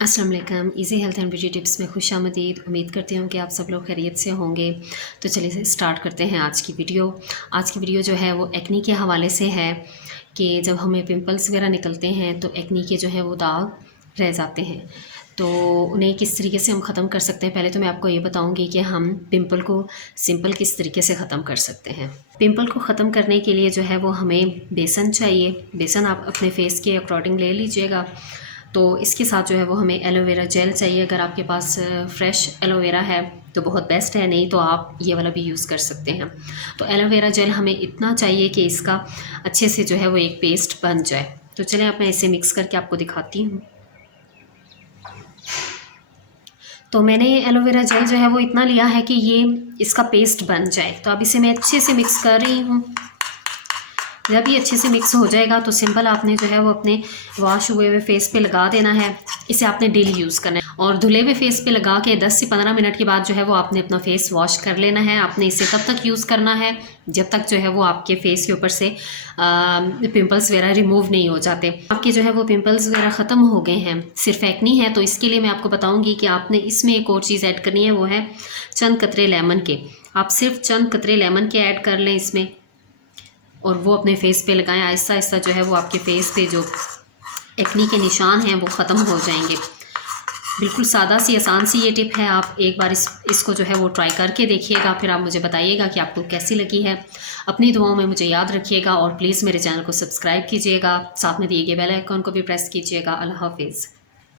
अस्सलाम वालेकुम। Easy health and beauty tips में खुशामदीद। उम्मीद करती हूँ कि आप सब लोग खैरियत से होंगे। तो चलिए स्टार्ट करते हैं आज की वीडियो। आज की वीडियो जो है वो एक्नी के हवाले से है कि जब हमें पिंपल्स वगैरह निकलते हैं तो एक्नी के जो है वो दाग रह जाते हैं, तो उन्हें किस तरीके से हम ख़त्म कर सकते हैं। पहले तो मैं आपको ये बताऊंगी कि हम पिंपल को सिंपल किस तरीके से ख़त्म कर सकते हैं। पिंपल को ख़त्म करने के लिए जो है वो हमें बेसन चाहिए। बेसन आप अपने फेस के अकॉर्डिंग ले लीजिएगा। तो इसके साथ जो है वो हमें एलोवेरा जेल चाहिए। अगर आपके पास फ्रेश एलोवेरा है तो बहुत बेस्ट है, नहीं तो आप ये वाला भी यूज़ कर सकते हैं। तो एलोवेरा जेल हमें इतना चाहिए कि इसका अच्छे से जो है वो एक पेस्ट बन जाए। तो चलें अब मैं इसे मिक्स करके आपको दिखाती हूँ। तो मैंने एलोवेरा जेल जो है वो इतना लिया है कि ये इसका पेस्ट बन जाए। तो अब इसे मैं अच्छे से मिक्स कर रही हूँ। जब ये अच्छे से मिक्स हो जाएगा तो सिंपल आपने जो है वो अपने वॉश हुए हुए फेस पे लगा देना है। इसे आपने डेली यूज़ करना है और धुले हुए फेस पे लगा के 10 से 15 मिनट के बाद जो है वो आपने अपना फेस वॉश कर लेना है। आपने इसे तब तक यूज़ करना है जब तक जो है वो आपके फेस के ऊपर से पिंपल्स वगैरह रिमूव नहीं हो जाते। आपके जो है वो पिंपल्स वगैरह ख़त्म हो गए हैं, सिर्फ एक्नी है, तो इसके लिए मैं आपको बताऊँगी कि आपने इसमें एक और चीज़ ऐड करनी है, वो है चंद कतरे लेमन के। आप सिर्फ चंद कतरे लेमन के ऐड कर लें इसमें और वो अपने फेस पे लगाएं। आहिस्ता आहिस्ता जो है वो आपके फेस पे जो एक्नी के निशान हैं वो ख़त्म हो जाएंगे। बिल्कुल सादा सी आसान सी ये टिप है। आप एक बार इसको जो है वो ट्राई करके देखिएगा, फिर आप मुझे बताइएगा कि आपको कैसी लगी है। अपनी दुआओं में मुझे याद रखिएगा और प्लीज़ मेरे चैनल को सब्सक्राइब कीजिएगा। साथ में दिए गए बेल आइकन को भी प्रेस कीजिएगा। अल्लाह हाफिज़।